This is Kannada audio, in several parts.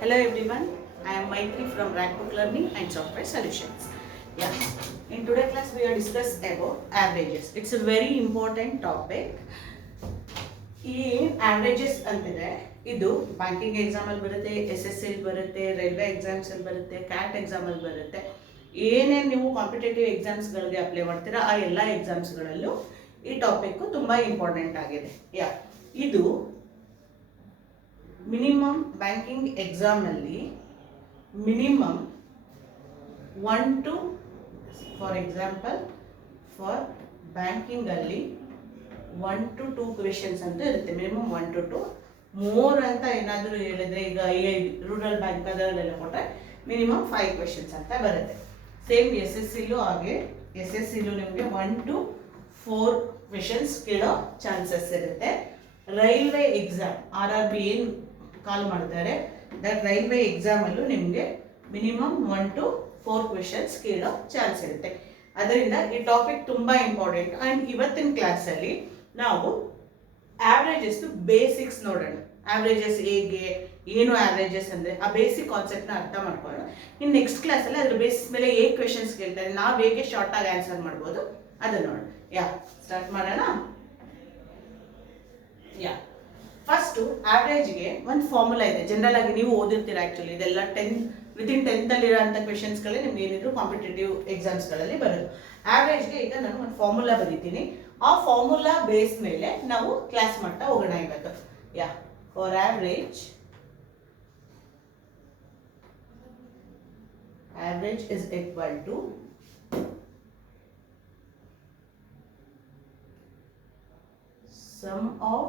Hello everyone, I am Maitri from Rankbook Learning and Software Solutions. Yeah, in today's class we are discuss about averages. It's a very important topic. ಈ averages ಅಂತಿದೆ ಇದು ಬ್ಯಾಂಕಿಂಗ್ ಎಕ್ಸಾಮ್ ಅಲ್ಲಿ ಬರುತ್ತೆ, SSC ಅಲ್ಲಿ ಬರುತ್ತೆ, ರೈಲ್ವೆ ಎಕ್ಸಾಮ್ಸ್ ಅಲ್ಲಿ ಬರುತ್ತೆ, ಕ್ಯಾಟ್ ಎಕ್ಸಾಮ್ ಅಲ್ಲಿ ಬರುತ್ತೆ. ಏನೇನು ನೀವು ಕಾಂಪಿಟೇಟಿವ್ ಎಕ್ಸಾಮ್ಸ್ ಗಳಿಗೆ ಅಪ್ಲೈ ಮಾಡ್ತೀರಾ ಆ ಎಲ್ಲ ಎಕ್ಸಾಮ್ಸ್ ಗಳಲ್ಲೂ ಈ ಟಾಪಿಕ್ ತುಂಬಾ ಇಂಪಾರ್ಟೆಂಟ್ ಆಗಿದೆ. ಯಾ, ಇದು ಮಿನಿಮಮ್ ಬ್ಯಾಂಕಿಂಗ್ ಎಕ್ಸಾಮಲ್ಲಿ minimum 1 to for example for ಬ್ಯಾಂಕಿಂಗಲ್ಲಿ 1 to 2 ಕ್ವೆಶನ್ಸ್ ಅಂತ ಇರುತ್ತೆ. Minimum 1 to 2. ಮೋರ್ ಅಂತ ಏನಾದರೂ ಹೇಳಿದ್ರೆ ಈಗ ರೂರಲ್ ಬ್ಯಾಂಕ್ ಅದರಲ್ಲೆಲ್ಲ ಕೊಟ್ಟರೆ ಮಿನಿಮಮ್ 5 ಕ್ವೆಶನ್ಸ್ ಅಂತ ಬರುತ್ತೆ. ಸೇಮ್ SSCಲೂ ಹಾಗೆ SSCಲೂ ನಿಮಗೆ 1 to 4 ಕ್ವೆಶನ್ಸ್ ಕೇಳೋ ಚಾನ್ಸಸ್ ಇರುತ್ತೆ. ರೈಲ್ವೆ ಎಕ್ಸಾಮ್ RRB ಏನು ಕಾಲ್ ಮಾಡ್ತಾರೆ ದಟ್ ರೈಲ್ವೆ ಎಕ್ಸಾಮಲ್ಲೂ ನಿಮಗೆ ಮಿನಿಮಮ್ 1 to 4 ಕ್ವೆಶನ್ಸ್ ಕೇಳೋ ಚಾನ್ಸ್ ಇರುತ್ತೆ. ಅದರಿಂದ ಈ ಟಾಪಿಕ್ ತುಂಬ ಇಂಪಾರ್ಟೆಂಟ್. ಆ್ಯಂಡ್ ಇವತ್ತಿನ ಕ್ಲಾಸಲ್ಲಿ ನಾವು ಆವ್ರೇಜಸ್ ಬೇಸಿಕ್ಸ್ ನೋಡೋಣ. ಆವ್ರೇಜಸ್ ಹೇಗೆ, ಏನು ಆವ್ರೇಜಸ್ ಅಂದರೆ ಆ ಬೇಸಿಕ್ ಕಾನ್ಸೆಪ್ಟ್ನ ಅರ್ಥ ಮಾಡ್ಕೊಳ್ಳೋಣ. ಇನ್ನು ನೆಕ್ಸ್ಟ್ ಕ್ಲಾಸಲ್ಲಿ ಅದ್ರ ಬೇಸಿಸ್ ಮೇಲೆ ಹೇಗೆ ಕ್ವೆಶನ್ಸ್ ಕೇಳ್ತಾರೆ, ನಾವು ಹೇಗೆ ಶಾರ್ಟಾಗಿ ಆನ್ಸರ್ ಮಾಡ್ಬೋದು ಅದನ್ನು ನೋಡೋಣ. ಯಾ, ಸ್ಟಾರ್ಟ್ ಮಾಡೋಣ. ಯಾ, ಫಸ್ಟು ಆವ್ರೇಜ್ಗೆ ಒಂದು ಫಾರ್ಮುಲಾ ಇದೆ. ಜನರಲ್ ಆಗಿ ನೀವು ಓದಿರ್ತೀರ. ಆ್ಯಕ್ಚುಲಿ ಇದೆಲ್ಲ ವಿತಿನ್ 10th ಅಲ್ಲಿರೋಂಥ ಕ್ವೆಶನ್ಸ್ಗಳೇ ನಿಮ್ಗೆ ಏನಿದ್ರು ಕಾಂಪಿಟೇಟಿವ್ ಎಕ್ಸಾಮ್ಸ್ಗಳಲ್ಲಿ ಬರೋದು. ಆವ್ರೇಜ್ಗೆ ಈಗ ನಾನು ಒಂದು ಫಾರ್ಮುಲಾ ಬರೀತೀನಿ. ಆ ಫಾರ್ಮುಲಾ ಬೇಸ್ ಮೇಲೆ ನಾವು ಕ್ಲಾಸ್ ಮಾಡ್ತಾ ಹೋಗೋಣ ಇವತ್ತು. Yeah, for average is equal to sum of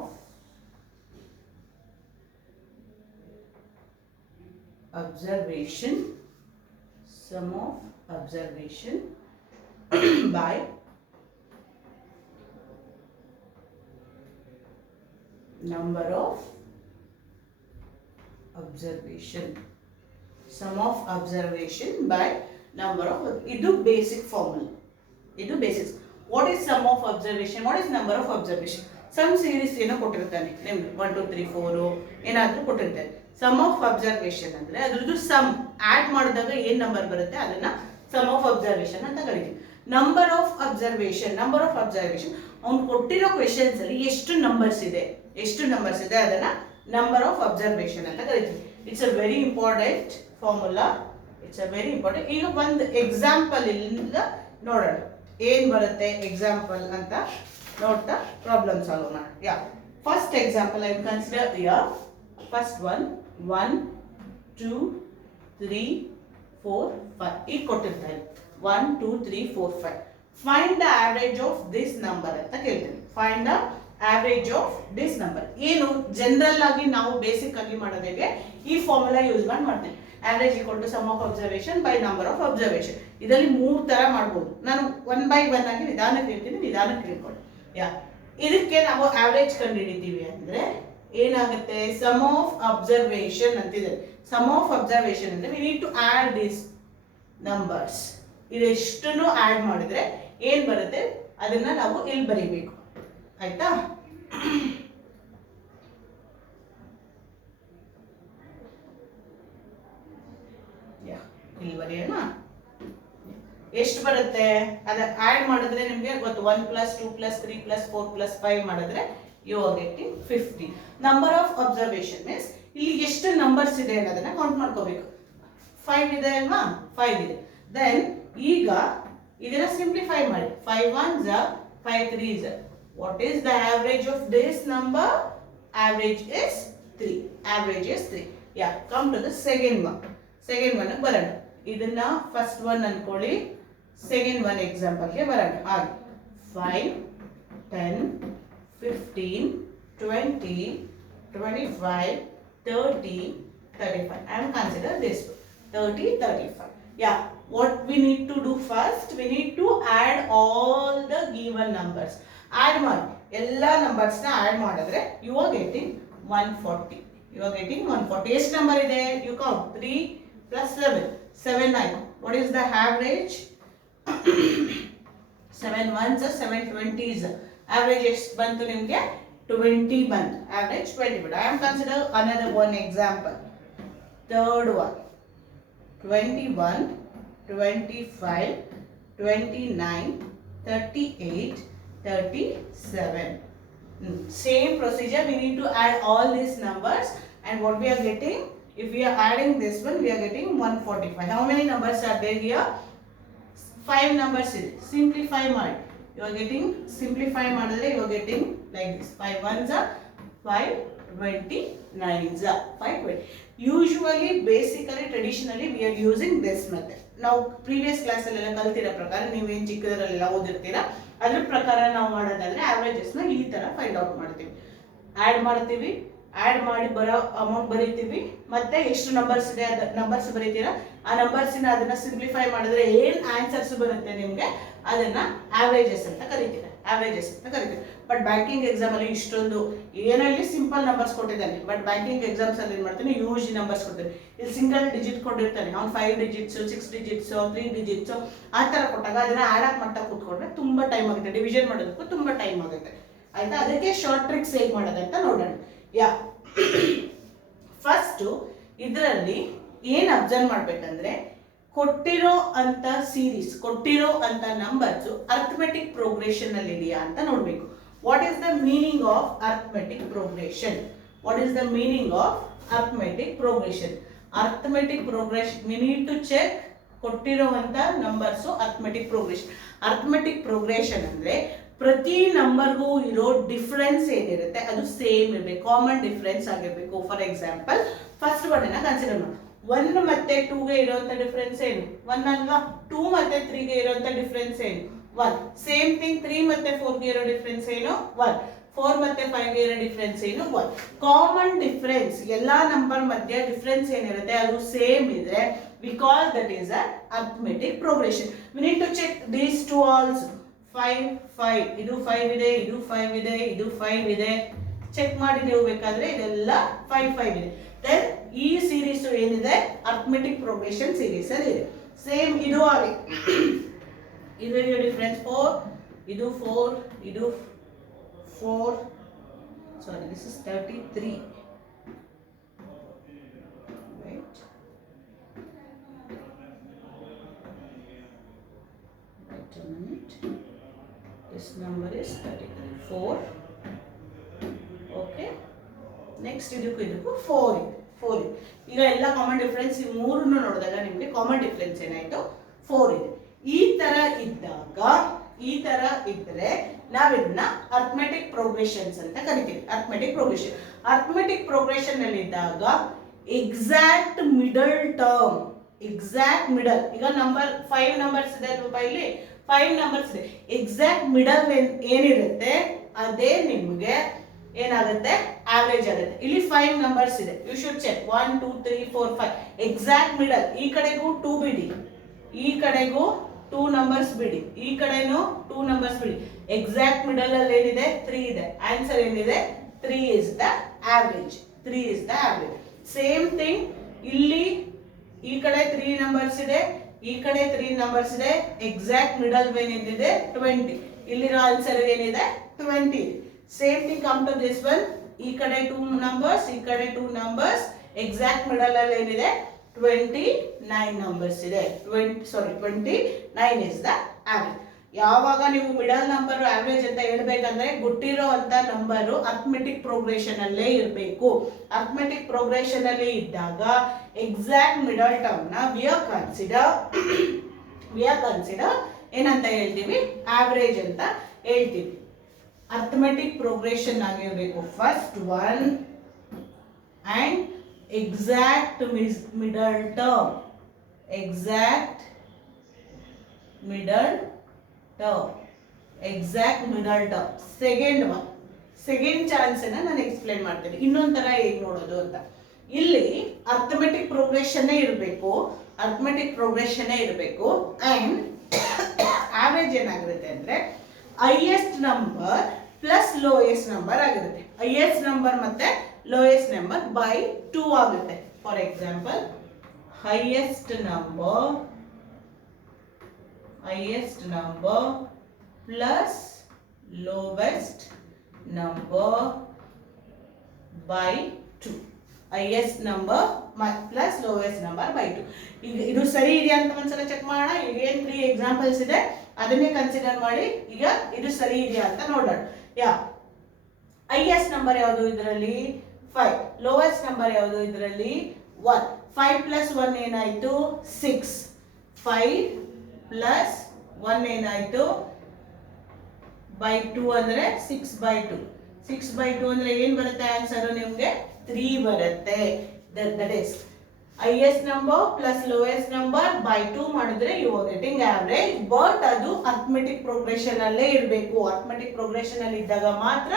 observation by number of observation. Sum of observation by number of. ಇದು ಬೇಸಿಕ್ ಫಾರ್ಮುಲಾ. ಇದು basics. What is sum of observation, what is number of observation? Sum series ಏನೋ ಕೊಟ್ಟಿರ್ತಾನೆ ನಿಮ್ಗೆ 1 2 3 4 ಏನಾದರೂ ಕೊಟ್ಟಿರ್ತಾರೆ. ಸಮ್ ಆಫ್ ಅಬ್ಸರ್ವೇಷನ್ ಅಂದರೆ ಅದ್ರದ್ದು ಸಮ್ ಆ್ಯಡ್ ಮಾಡಿದಾಗ ಏನು ನಂಬರ್ ಬರುತ್ತೆ ಅದನ್ನ ಸಮ್ ಆಫ್ ಅಬ್ಸರ್ವೇಷನ್ ಅಂತ ಕರಿತೀವಿ. ನಂಬರ್ ಆಫ್ ಅಬ್ಸರ್ವೇಷನ್ ಅವ್ನು ಕೊಟ್ಟಿರೋ ಕ್ವೆಶನ್ಸ್ ಅಲ್ಲಿ ಎಷ್ಟು ನಂಬರ್ಸ್ ಇದೆ ಅದನ್ನ ನಂಬರ್ ಆಫ್ ಅಬ್ಸರ್ವೇಷನ್ ಅಂತ ಕರಿತೀವಿ. It's a very important formula. ಈಗ ಒಂದು ಎಕ್ಸಾಂಪಲ್ ಇಂದ ನೋಡೋಣ ಏನ್ ಬರುತ್ತೆ ಎಕ್ಸಾಂಪಲ್ ಅಂತ ನೋಡ್ತಾ ಪ್ರಾಬ್ಲಮ್ ಸಾಲ್ವ್ ಮಾಡೋಣ. Yeah, first example I consider here. First one 1 2 3 4 5 ಈಗ ಕೊಟ್ಟಿರ್ತಾರೆ 1 2 3 4 5. Find the average of this number ಅಂತ ಕೇಳ್ತೀನಿ. Find the average of this number. ಏನು ಜನರಲ್ ಆಗಿ ನಾವು ಬೇಸಿಕ್ ಆಗಿ ಮಾಡೋದಕ್ಕೆ ಈ ಫಾರ್ಮುಲಾ ಯೂಸ್ ಮಾಡ್ತೀವಿ. Average equal to sum of observation by number of observation. ಇದರಲ್ಲಿ 3 ತರ ಮಾಡ್ಬೋದು. ನಾನು 1 by 1 ಆಗಿ ನಿಧಾನಕ್ಕೆ ಹೇಳ್ತೀನಿ, ನಿಧಾನಕ್ಕೆ ಹೇಳ್ಕೊಳ್ಳಿ. ಯಾ, ಇದಕ್ಕೆ ನಾವು ಆವರೇಜ್ ಕಂಡುಹಿಡಿತೀವಿ ಅಂದ್ರೆ ಏನಾಗುತ್ತೆ, ಸಮ್ ಆಫ್ ಅಬ್ಸರ್ವೇಷನ್ ಅಂತಿದೆ. ಸಮ್ ಆಫ್ ಅಬ್ಸರ್ವೇಷನ್ ಅಂದ್ರೆ we need to add this numbers. ಇದೆಷ್ಟನ್ನು ಆಡ್ ಮಾಡಿದ್ರೆ ಏನ್ ಬರುತ್ತೆ ಅದನ್ನ ನಾವು ಇಲ್ಲಿ ಬರೀಬೇಕು. ಆಯ್ತಾ? ಇಲ್ಲಿ ಬರೆಯೋಣ. ಎಷ್ಟು ಬರುತ್ತೆ ಅದ ಆಡ್ ಮಾಡಿದ್ರೆ ನಿಮ್ಗೆ ಗೊತ್ತು. 1 + 2 + 3 + 4 + 5 ಮಾಡಿದ್ರೆ you are getting 50. Number of observation means ಇಲ್ಲಿ ಎಷ್ಟು ನಂಬರ್ಸ್ ಇದೆ ಅನ್ನೋದನ್ನ ಕೌಂಟ್ ಮಾಡ್ಕೋಬೇಕು. 5 ಇದೆ ಅಲ್ವಾ? 5 ಇದೆ. ದೆನ್ ಈಗ ಇದನ್ನ ಸಿಂಪ್ಲಿಫೈ ಮಾಡಿ. 5 1s are 5 3s are. What is the average of this number? Average is 3. Yeah, come to the second one. Second one ಬರೋಣ. ಇದನ್ನ ಫಸ್ಟ್ ಒನ್ ಅನ್ಕೊಳ್ಳಿ, ಸೆಕೆಂಡ್ ಒನ್ ಎಕ್ಸಾಂಪಲ್ಗೆ ಬರೋಣ. ಹಾಗೆ 5 10 15 20 25 30 35. I am consider this 30 35. Yeah, what we need to do first, we need to add all the given numbers. Add ಮಾಡಿ ಎಲ್ಲ ನಂಬರ್ಸ್ನ ಆಡ್ ಮಾಡಿದ್ರೆ you are getting 140. ಎಷ್ಟು ನಂಬರ್ ಇದೆ? You count 3 + 7 7 9. What is the average? 7 1s are 7 20s. Average ಎಷ್ಟು ಬಂತು ನಿಮಗೆ? 20 ಬಂತು. Average 20 ಬಂತು. I am consider another one example. third one 21, 25, 29, 38, 37. Same procedure, we need to add all these numbers, and what we are getting, if we are adding this one, we are getting 145. How many numbers are there here? 5 numbers ಇದೆ. Simplify ಮಾಡಿ, you are getting, simplify ಮಾಡಿದ್ರೆ you are getting like this, 5 ones are 5, 20 9s are 520. Usually, basically, traditionally we are using this method. ನಾವು ಪ್ರೀವಿಯಸ್ ಕ್ಲಾಸ್ ಅಲ್ಲೆಲ್ಲ ಕಲ್ತಿರೋ ಪ್ರಕಾರ ನೀವೇನು ಚಿಕ್ಕದರಲ್ಲೆಲ್ಲ ಓದಿರ್ತೀರಾ ಅದ್ರ ಪ್ರಕಾರ ನಾವು ಮಾಡೋದಾದ್ರೆ ಆವರೇಜಸ್ ನ ಈ ತರ ಫೈಂಡ್ ಔಟ್ ಮಾಡ್ತೀವಿ. ಆಡ್ ಮಾಡ್ತೀವಿ, ಆಡ್ ಮಾಡಿ ಬರೋ ಅಮೌಂಟ್ ಬರೀತೀವಿ, ಮತ್ತೆ ಎಷ್ಟು ನಂಬರ್ಸ್ ಇದೆ ಅದ ನಂಬರ್ಸ್ ಬರೀತೀರಾ, ಆ ನಂಬರ್ಸಿನ ಅದನ್ನ ಸಿಂಪ್ಲಿಫೈ ಮಾಡಿದ್ರೆ ಏನ್ ಆನ್ಸರ್ಸ್ ಬರುತ್ತೆ ನಿಮ್ಗೆ ಅದನ್ನ ಆವರೇಜಸ್ ಅಂತ ಕರೀತೀರಾ, ಆವರೇಜಸ್ ಅಂತ ಕರೀತೀವಿ. ಬಟ್ ಬ್ಯಾಂಕಿಂಗ್ ಎಕ್ಸಾಮ್ ಅಲ್ಲಿ ಇಷ್ಟೊಂದು ಏನೋ ಇಲ್ಲಿ ಸಿಂಪಲ್ ನಂಬರ್ಸ್ ಕೊಟ್ಟಿದ್ದಾನೆ, ಬಟ್ ಬ್ಯಾಂಕಿಂಗ್ ಎಕ್ಸಾಮ್ಸ್ ಅಲ್ಲಿ ಏನ್ ಮಾಡ್ತಾನೆ ಯೂಜ್ ನಂಬರ್ಸ್ ಕೊಡ್ತಾನೆ. ಇಲ್ಲಿ ಸಿಂಗಲ್ ಡಿಜಿಟ್ ಕೊಟ್ಟಿರ್ತಾನೆ, ಅವ್ನು 5 ಡಿಜಿಟ್ಸ್ 6 ಡಿಜಿಟ್ಸ್ 3 ಡಿಜಿಟ್ಸ್ ಆ ತರ ಕೊಟ್ಟಾಗ ಅದನ್ನ ಆಡ್ ಅಪ್ ಮಾಡ್ತಾ ಕೂತ್ಕೊಂಡ್ರೆ ತುಂಬಾ ಟೈಮ್ ಆಗುತ್ತೆ, ಡಿವಿಷನ್ ಮಾಡೋದಕ್ಕೂ ತುಂಬಾ ಟೈಮ್ ಆಗುತ್ತೆ. ಆಯ್ತಾ, ಅದಕ್ಕೆ ಶಾರ್ಟ್ ಟ್ರಿಕ್ಸ್ ಹೇಗೆ ಮಾಡೋದಂತ ನೋಡೋಣ. ಯಾ ಫಸ್ಟ್ ಇದರಲ್ಲಿ ಏನ್ ಅಬ್ಸರ್ವ್ ಮಾಡ್ಬೇಕಂದ್ರೆ ಕೊಟ್ಟಿರೋ ಅಂತ ಸೀರೀಸ್, ಕೊಟ್ಟಿರೋ ಅಂತ ನಂಬರ್ಸ್ ಅರ್ಥಮೆಟಿಕ್ ಪ್ರೋಗ್ರೆಷನ್ ಅಲ್ಲಿ ಇದೆಯಾ ಅಂತ ನೋಡ್ಬೇಕು. What is the meaning of arithmetic progression? What is the meaning of arithmetic progression? Arithmetic progression we need to check ಕೊಟ್ಟಿರುವಂತ numbers arithmetic progression. Arithmetic progression ಅಂದ್ರೆ ಪ್ರತಿ ನಂಬರ್ಗೂ ಇರೋ ಡಿಫರೆನ್ಸ್ ಏನಿರುತ್ತೆ ಅದು ಸೇಮ್ ಇರಬೇಕು, ಕಾಮನ್ ಡಿಫರೆನ್ಸ್ ಆಗಿರ್ಬೇಕು. ಫಾರ್ ಎಕ್ಸಾಂಪಲ್ ಫಸ್ಟ್ ಒನ್ ಅನ್ನ ಕನ್ಸಿಡರ್ ಮಾಡಿ, 1 ಮತ್ತೆ 2 ಗೆ ಇರುವಂತ ಡಿಫರೆನ್ಸ್ ಏನು? 1 ಅಲ್ವಾ. 2 ಮತ್ತೆ 3 ಗೆ ಇರುವಂತ ಡಿಫರೆನ್ಸ್ ಏನು? 1. ಸೇಮ್ ಥಿಂಗ್ 3 ಮತ್ತೆ 4 ಗೆ ಇರೋ ಡಿಫರೆನ್ಸ್ ಏನು? 1. 4 ಮತ್ತೆ 5 ಗೆ ಇರೋ ಡಿಫರೆನ್ಸ್ ಏನು? 1. ಕಾಮನ್ ಡಿಫರೆನ್ಸ್, ಎಲ್ಲಾ ನಂಬರ್ ಮಧ್ಯೆ ಡಿಫರೆನ್ಸ್ ಏನಿರುತ್ತೆ ಅದು ಸೇಮ್ ಇದ್ರೆ we call that is a arithmetic progression. We need to check these two also. 5 5 ಇದು 5 ಇದೆ, ಇದು 5 ಇದೆ, ಇದು 5 ಇದೆ. ಚೆಕ್ ಮಾಡಿ ನೀವು ಬೇಕಾದ್ರೆ ಇದೆಲ್ಲ 5 5 ಇದೆ. ದೆನ್ ಈ ಸೀರೀಸ್ ಏನಿದೆ ಅರ್ಥಮೆಟಿಕ್ ಪ್ರೋಗ್ರೆಷನ್ ಸೀರೀಸ್ ಅಲ್ಲಿ ಇದೆ. ಸೇಮ್ ಇದು ಆಗಿ ಇದು ಡಿಫರೆನ್ಸ್ 4, ಇದು 4, ಇದು 4, sorry this is 33. Wait a minute. This number is 33. 4. Okay. Next ಇದಕ್ಕೂ 4 ಇದೆ, 4 ಇದೆ. ಈಗ ಎಲ್ಲ ಕಾಮನ್ ಡಿಫರೆನ್ಸ್ ಈ ಮೂರನ್ನು ನೋಡಿದಾಗ ನಿಮಗೆ ಕಾಮನ್ ಡಿಫರೆನ್ಸ್ ಏನಾಯ್ತು? 4 ಇದೆ. ಈ ತರ ಇದ್ರೆ ನಾವಿದನ್ನ ಅರ್ಥಮೆಟಿಕ್ ಪ್ರೋಗ್ರೆಷನ್ಸ್ ಅಂತ ಕರಿತೀವಿ. ಅರ್ಥಮೆಟಿಕ್ ಪ್ರೋಗ್ರೆಷನ್, ಅರ್ಥಮೆಟಿಕ್ ಪ್ರೋಗ್ರೆಷನ್ ಅಲ್ಲಿ ಇದ್ದಾಗ exact middle term, exact middle, ಈಗ ನಂಬರ್ 5 ನಂಬರ್ಸ್ ಇದೆ ಅಲ್ವಾ, ಇಲ್ಲಿ 5 ನಂಬರ್ಸ್ ಇದೆ, ಎಕ್ಸಾಕ್ಟ್ ಮಿಡಲ್ ಏನಿರುತ್ತೆ ಅದೇ ನಿಮ್ಗೆ ಏನಾಗುತ್ತೆ? ಆವರೇಜ್ ಆಗುತ್ತೆ. ಇಲ್ಲಿ 5 ನಂಬರ್ಸ್ ಇದೆ, you should check 1 2 3 4 5 exact middle. ಈ ಕಡೆಗೂ 2 ಬಿಡಿ, ಈ ಕಡೆಗೂ 2 ನಂಬರ್ಸ್ ಬಿಡಿ, ಈ ಕಡೆನೂ 2 ನಂಬರ್ಸ್ ಬಿಡಿ. ಎಕ್ಸಾಕ್ಟ್ ಮಿಡಲ್ ಅಲ್ಲಿ ಏನಿದೆ? 3 ಇದೆ. ಆನ್ಸರ್ ಏನಿದೆ? 3 is the average. 3 is the average. Same thing ಇಲ್ಲಿ ಈ ಕಡೆ 3 ನಂಬರ್ಸ್ ಇದೆ, ಈ ಕಡೆ 3 ನಂಬರ್ಸ್ ಇದೆ, ಎಕ್ಸಾಕ್ಟ್ ಮಿಡಲ್ ಏನಿದೆ? 20. ಇಲ್ಲಿರೋ ಆನ್ಸರ್ ಏನಿದೆ? 20 ಇದೆ. Same thing come to this one, ಈ ಕಡೆ 2 ನಂಬರ್ಸ್, ಈ ಕಡೆ 2 ನಂಬರ್ಸ್, ಎಕ್ಸಾಕ್ಟ್ ಮಿಡಲ್ ಅಲ್ಲಿ ಏನಿದೆ? 29 ನಂಬರ್ಸ್ ಇದೆ. 29 ಇಸ್ ದ ಆವರೇಜ್. ಯಾವಾಗ ನೀವು ಮಿಡಲ್ ನಂಬರ್ ಆವರೇಜ್ ಅಂತ ಹೇಳ್ಬೇಕಂದ್ರೆ ಗೊತ್ತಿರೋ ಅಂತ ನಂಬರು ಅರ್ಥಮೆಟಿಕ್ ಪ್ರೋಗ್ರೆಷನ್ ಅಲ್ಲೇ ಇರಬೇಕು. ಅರ್ಥಮೆಟಿಕ್ ಪ್ರೋಗ್ರೆಷನ್ ಅಲ್ಲಿ ಇದ್ದಾಗ ಎಕ್ಸಾಕ್ಟ್ ಮಿಡಲ್ ಟರ್ಮ್ ನ ವಿ ಆರ್ ಕನ್ಸಿಡರ್ ಏನಂತ ಹೇಳ್ತೀವಿ? ಆವರೇಜ್ ಅಂತ ಹೇಳ್ತೀವಿ. ಅರ್ಥಮೆಟಿಕ್ ಪ್ರೋಗ್ರೆಷನ್ ಆಗಿರಬೇಕು first one and exact middle term, exact middle term, exact middle term. Second one, second chance ಅನ್ನ ನಾನು ಎಕ್ಸ್ಪ್ಲೈನ್ ಮಾಡ್ತೇನೆ ಇನ್ನೊಂಥರ ಹೇಗೆ ನೋಡೋದು ಅಂತ. ಇಲ್ಲಿ ಅರ್ಥಮೆಟಿಕ್ ಪ್ರೋಗ್ರೆಷನ್ ಇರಬೇಕು, ಅರ್ಥಮೆಟಿಕ್ ಪ್ರೋಗ್ರೆಷನ್ ಇರಬೇಕು ಅಂಡ್ ಆವರೇಜ್ ಏನಾಗಿರುತ್ತೆ ಅಂದ್ರೆ highest number plus lowest number ಆಗಿರುತ್ತೆ. ಹೈಯೆಸ್ಟ್ ನಂಬರ್ ಮತ್ತೆ ಲೋಯೆಸ್ಟ್ ನಂಬರ್ ಬೈ 2 ಆಗುತ್ತೆ. For example highest number plus lowest number by 2. highest number plus lowest number by 2. ಈಗ ಇದು ಸರಿ ಇದೆಯಾ ಅಂತ ಒಂದ್ಸಲ ಚೆಕ್ ಮಾಡೋಣ. ಈಗ ಏನು 3 ಎಕ್ಸಾಂಪಲ್ಸ್ ಇದೆ ಅದನ್ನೇ ಕನ್ಸಿಡರ್ ಮಾಡಿ ಈಗ ಇದು ಸರಿ ಇದೆಯಾ ಅಂತ ನೋಡೋಣ. ಯಾ highest number ಯಾವುದು ಇದರಲ್ಲಿ 5, lowest number ಯಾವುದು ಇದರಲ್ಲಿ 1. 5 plus 1 ಏನಾಯಿತು 6. 5 plus 1 ಏನಾಯಿತು by 2 ಅಂದರೆ 6 by 2. 6 by 2 ಅಂದರೆ ಏನು ಬರುತ್ತೆ ಆನ್ಸರ್ ನಿಮಗೆ 3 ಬರುತ್ತೆ. that is highest number plus lowest number by 2 ಮಾಡಿದ್ರೆ you are getting average. but ಅದು arithmetic progression ಅಲ್ಲೇ ಇರಬೇಕು. arithmetic progression ಅಲ್ಲಿ ಇದ್ದಾಗ ಮಾತ್ರ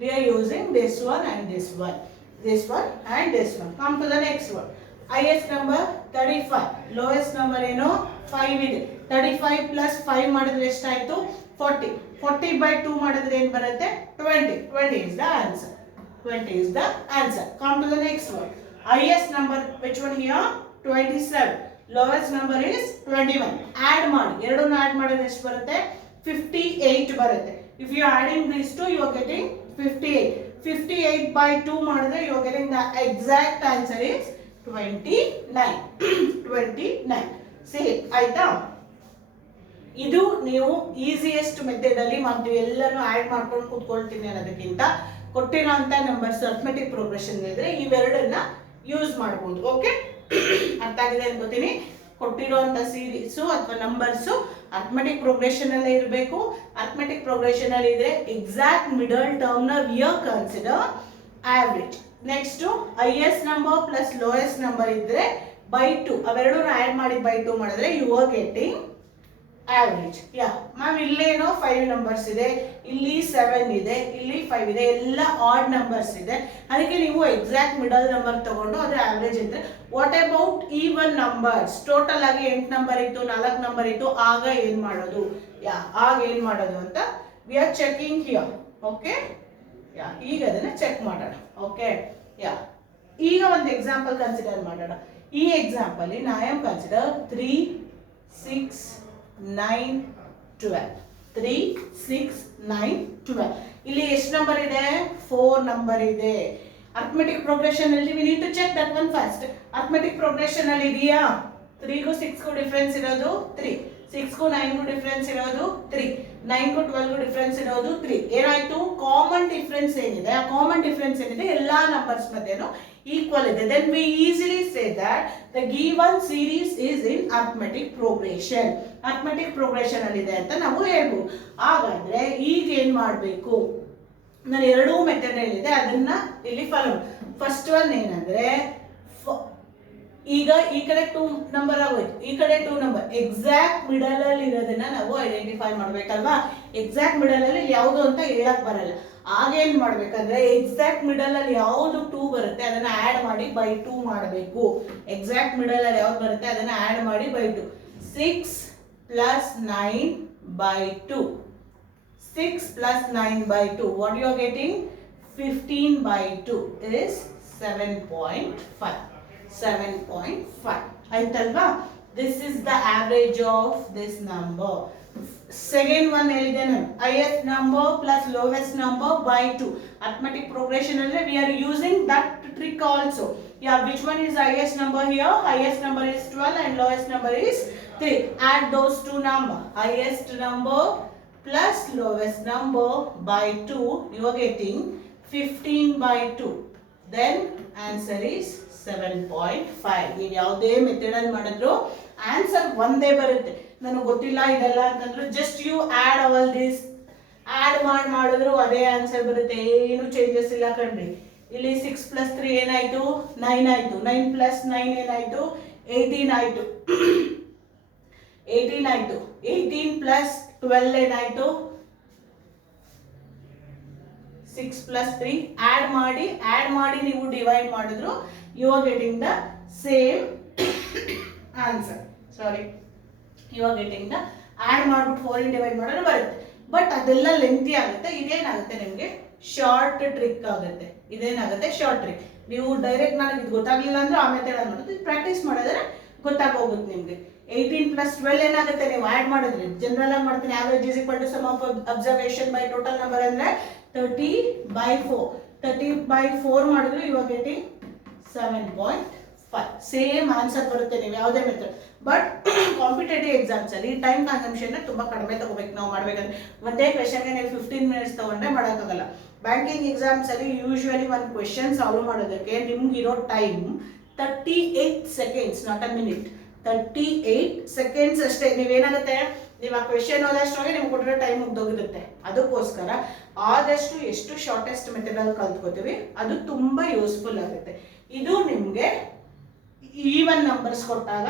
we are using this one and this one, this one and this one. come to the next one. highest number 35, lowest number ಏನು 5 ಇದೆ. 35 plus 5 ಮಾಡಿದ್ರೆ ಎಷ್ಟಾಯಿತು 40. 40 by 2 ಮಾಡಿದ್ರೆ ಏನು ಬರುತ್ತೆ 20. 20 is the answer. 20 is the answer. come to the next one. highest number which one here 27, lowest number is 21. add ಮಾಡಿ ಎರಡನ್ನು add ಮಾಡಿದ್ರೆ ಎಷ್ಟು ಬರುತ್ತೆ 58 ಬರುತ್ತೆ. if you are adding these two you are getting 58. 58 by 2 ಮಾಡಿದ್ರೆ you are getting the exact answer is 29. 29 see ಆಯ್ತಾ. ಇದು ನೀವು ಈಸಿಯೆಸ್ಟ್ ಮೆಥಡ್ ಅಲ್ಲಿ ಮಾಡ್ತೀವಿ. ಎಲ್ಲಾನು ಆಡ್ ಮಾಡ್ಕೊಂಡು ಕೂತ್ಕೊಳ್ತೀನಿ ಅನ್ನೋದಕ್ಕಿಂತ ಕೊಟ್ಟಿರೋಂಥ ನಂಬರ್ಸ್ ಅರ್ಥಮೆಟಿಕ್ ಪ್ರೋಗ್ರೆಷನ್ ಇದ್ರೆ ಇವೆರಡನ್ನ ಯೂಸ್ ಮಾಡಬಹುದು. ಓಕೆ ಅರ್ಥ ಆಗಿದೆ ಅನ್ಕೋತೀನಿ. ಕೊಟ್ಟಿರುವಂತ ಸೀರೀಸ್ ಅಥವಾ ನಂಬರ್ಸ್ ಅರ್ಥಮೆಟಿಕ್ ಪ್ರೋಗ್ರೆಷನ್ ಅಲ್ಲೇ ಇರಬೇಕು. ಅರ್ಥಮೆಟಿಕ್ ಪ್ರೋಗ್ರೆಷನ್ ಅಲ್ಲಿ ಇದ್ರೆ ಎಕ್ಸಾಕ್ಟ್ ಮಿಡಲ್ ಟರ್ಮ್ ನ we are consider average. Next highest number plus lowest number ಇದ್ರೆ by 2 ಅವೆರಡನ್ನ ಆಡ್ ಮಾಡಿ by 2 ಮಾಡಿದ್ರೆ you are getting average. Yeah ma'am ಇಲ್ಲೇನೋ 5 ನಂಬರ್ಸ್ ಇದೆ, ಇಲ್ಲಿ 7 ಇದೆ, ಇಲ್ಲಿ 5 ಇದೆ, ಎಲ್ಲ ಆಡ್ ನಂಬರ್ಸ್ ಇದೆ. ಅದಕ್ಕೆ ನೀವು ಎಕ್ಸಾಕ್ಟ್ ಮಿಡಲ್ ನಂಬರ್ ತಗೊಂಡು ಅದರ ಆವರೇಜ್ ಇದ್ರೆ what about even numbers total ಆಗಿ 8 ನಂಬರ್ ಇತ್ತು 4 ನಂಬರ್ ಇತ್ತು ಆಗ ಏನು ಮಾಡೋದು. ಯಾ ಆಗ ಏನು ಮಾಡೋದು ಅಂತ we are checking here. Okay yeah ಈಗ ಅದನ್ನ ಚೆಕ್ ಮಾಡೋಣ. ಓಕೆ ಯಾ ಈಗ ಒಂದು ಎಕ್ಸಾಂಪಲ್ ಕನ್ಸಿಡರ್ ಮಾಡೋಣ. ಈ ಎಕ್ಸಾಂಪಲ್ ನಾ ಆಮ್ ಕನ್ಸಿಡರ್ 3 6 9 12. 3 6 9 12. ಇಲ್ಲಿ ಎಷ್ಟು ನಂಬರ್ ಇದೆ 4 ನಂಬರ್ ಇದೆ. ಅರ್ಥಮೆಟಿಕ್ ಪ್ರೋಗ್ರೆಷನ್ ಅಲ್ಲಿ we need to check that one first. Arithmetic progression ಅಲ್ಲಿ ಇದೆಯಾ 3 ಗೂ 6 ಗೂ ಡಿಫರೆನ್ಸ್ ಇರೋದು 3, 6 ಗೂ 9 ಗೂ ಡಿಫರೆನ್ಸ್ ಇರೋದು 3, 9 ಗೂ 12 ಗೂ ಡಿಫರೆನ್ಸ್ ಇರೋದು 3. ಏನಾಯ್ತು ಕಾಮನ್ ಡಿಫರೆನ್ಸ್ ಏನಿದೆ ಆ ಕಾಮನ್ ಡಿಫರೆನ್ಸ್ ಏನಿದೆ ಎಲ್ಲಾ ನಂಬರ್ಸ್ ಮಧ್ಯೆನೂ equal ಇದೆ. then we easily say that the given series is in arithmetic progression. arithmetic progression ಅಲ್ಲಿ ಇದೆ ಅಂತ ನಾವು ಹೇಳ್ಬೋದು. ಹಾಗಾದ್ರೆ ಈಗ ಏನ್ ಮಾಡಬೇಕು ನಾನು ಎರಡೂ ಮೆಥಡ್ ಹೇಳಿದೆ ಅದನ್ನ ಇಲ್ಲಿ ಫಾಲೋ. ಫಸ್ಟ್ ಒನ್ ಏನಂದ್ರೆ ಈಗ ಈ ಕಡೆ 2 ನಂಬರ್ ಆಗೋಯ್ತು, ಈ ಕಡೆ 2 ನಂಬರ್ ಎಕ್ಸಾಕ್ಟ್ ಮಿಡಲ್ ಅಲ್ಲಿ ಇರೋದನ್ನ ನಾವು ಐಡೆಂಟಿಫೈ ಮಾಡ್ಬೇಕಲ್ವಾ. ಎಕ್ಸಾಕ್ಟ್ ಮಿಡಲ್ ಅಲ್ಲಿ ಯಾವುದು ಅಂತ ಹೇಳಕ್ ಬರಲ್ಲ. ಆಗೇನ್ ಮಾಡ್ಬೇಕಂದ್ರೆ ಎಕ್ಸಾಕ್ಟ್ ಮಿಡಲ್ ಅಲ್ಲಿ ಯಾವುದು 2 ಬರುತ್ತೆ ಅದನ್ನ ಆಡ್ ಮಾಡಿ by 2 ಮಾಡಬೇಕು. ಎಕ್ಸಾಕ್ಟ್ ಮಿಡಲ್ ಅಲ್ಲಿ ಯಾವ್ದು ಬರುತ್ತೆ ಅದನ್ನ ಆಡ್ ಮಾಡಿ by 2. 6 plus 9 by 2. 6 plus 9 by 2. What you are getting? 15 by 2 is 7.5. 7.5. ಆಯ್ತಲ್ವಾ. This is the average of this number. Second one ಹೇಳಿದೆ ನಾನು highest number plus lowest number by 2. arithmetic progression ಅಲ್ಲಿ we are using that trick also. Yeah, which one is highest number here? Highest number is 12 and lowest number is 3. add those two number. highest number plus lowest number by 2 you are getting 15 by 2. then answer is 7.5. ನೀವು ಯಾವುದೇ ಮೆಥಡ್ ಅಲ್ಲಿ ಮಾಡಿದ್ರು ಆನ್ಸರ್ ಒಂದೇ ಬರುತ್ತೆ. ನನಗೆ ಗೊತ್ತಿಲ್ಲ ಇದೆಲ್ಲ ಅಂತಂದ್ರೆ just you add all this add ಮಾಡಿದ್ರು ಅದೇ ಆನ್ಸರ್ ಬರುತ್ತೆ. ಏನು ಚೇಂಜಸ್ ಇಲ್ಲ ಕಣ್ರಿ. ಇಲ್ಲಿ 6 plus 3 ಏನಾಯ್ತು 9 ಆಯ್ತು. 9 plus 9 ಏನಾಯ್ತು 18 ಆಯ್ತು. 18 ಆಯ್ತು. 18 plus 12 ಏನಾಯ್ತು 6 plus 3 ಆಡ್ ಮಾಡಿ ನೀವು ಡಿವೈಡ್ ಮಾಡಿದ್ರು you are getting the same answer. Sorry you are getting the add ಮಾಡ್ಬಿಟ್ಟು 4 ಡಿವೈಡ್ ಮಾಡಿದ್ರೆ ಬರುತ್ತೆ. ಬಟ್ ಅದೆಲ್ಲ ಲೆಂತಿ ಆಗುತ್ತೆ. ಇದೇನಾಗುತ್ತೆ ನಿಮಗೆ ಶಾರ್ಟ್ ಟ್ರಿಕ್ ಆಗುತ್ತೆ. ಇದೇನಾಗುತ್ತೆ ಶಾರ್ಟ್ ಟ್ರಿಕ್. ನೀವು ಡೈರೆಕ್ಟ್ ನನಗೆ ಇದು ಗೊತ್ತಾಗ್ಲಿಲ್ಲ ಅಂದ್ರೆ ಆ ಮೆಥಡ್ ಅಲ್ಲಿ ಮಾಡೋದು ಪ್ರಾಕ್ಟೀಸ್ ಮಾಡಿದ್ರೆ ಗೊತ್ತಾಗೋಗುತ್ತೆ ನಿಮಗೆ. 18 plus 12 ಏನಾಗುತ್ತೆ ನೀವು ಆಡ್ ಮಾಡಿದ್ರೆ ಜನರಲ್ ಆಗಿ ಮಾಡ್ತೀನಿ. Average is equal to sum of observation by total number ಅಂದ್ರೆ 30 by 4. 30 by 4 ಮಾಡಿದ್ರೆ you are getting 7.5 same answer ಬರುತ್ತೆ ನೀವು ಯಾವುದೇ ಮೆಥಡ್. ಬಟ್ ಕಾಂಪಿಟೇಟಿವ್ ಎಕ್ಸಾಮ್ಸಲ್ಲಿ ಟೈಮ್ ಕನ್ಸಂಪ್ಷನ್ನ ತುಂಬ ಕಡಿಮೆ ತೊಗೋಬೇಕು ನಾವು ಮಾಡಬೇಕಂದ್ರೆ. ಒಂದೇ ಕ್ವೆಶನ್ಗೆ ನೀವು 15 ಮಿನಿಟ್ಸ್ ತೊಗೊಂಡ್ರೆ ಮಾಡೋಕ್ಕಾಗಲ್ಲ. ಬ್ಯಾಂಕಿಂಗ್ ಎಕ್ಸಾಮ್ಸಲ್ಲಿ ಯೂಶ್ವಲಿ ಒಂದು ಕ್ವೆಶನ್ ಸಾಲ್ವ್ ಮಾಡೋದಕ್ಕೆ ನಿಮ್ಗಿರೋ time 38 seconds, not a minute, 38 seconds ಅಷ್ಟೇ. ನೀವೇನಾಗುತ್ತೆ, ನೀವು ಆ ಕ್ವೆಶನ್ ಓದೋಷ್ಟ್ರೊಳಗೆ ನಿಮ್ಗೆ ಕೊಟ್ಟಿರೋ ಟೈಮ್ ಮುಗ್ದೋಗಿರುತ್ತೆ. ಅದಕ್ಕೋಸ್ಕರ ಆದಷ್ಟು ಎಷ್ಟು ಶಾರ್ಟೆಸ್ಟ್ ಮೆಥಡಲ್ಲಿ ಕಲ್ತ್ಕೋತೀವಿ ಅದು ತುಂಬ ಯೂಸ್ಫುಲ್ ಆಗುತ್ತೆ. ಇದು ನಿಮಗೆ ಈವನ್ ನಂಬರ್ಸ್ ಕೊಟ್ಟಾಗ